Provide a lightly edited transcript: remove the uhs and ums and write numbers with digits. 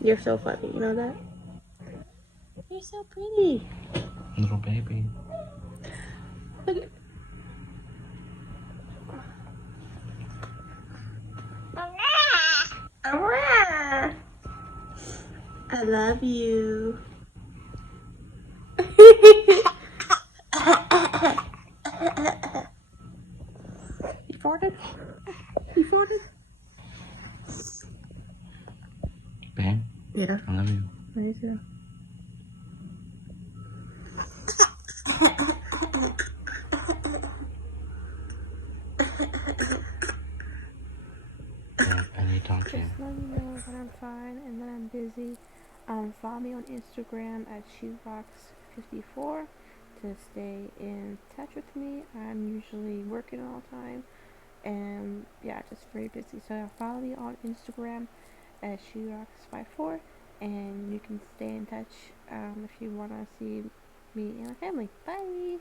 You're so funny, you know that? You're so pretty. Little baby. Look at I love you. You farted? You farted? Babe, Yeah. I love you. Me too. Babe, I need to talk to you. Just let you know that I'm fine and that I'm busy. Follow me on Instagram at shoebox54 to stay in touch with me. I'm usually working all the time and yeah, just very busy. So follow me on Instagram at shoebox54 and you can stay in touch if you want to see me and my family. Bye!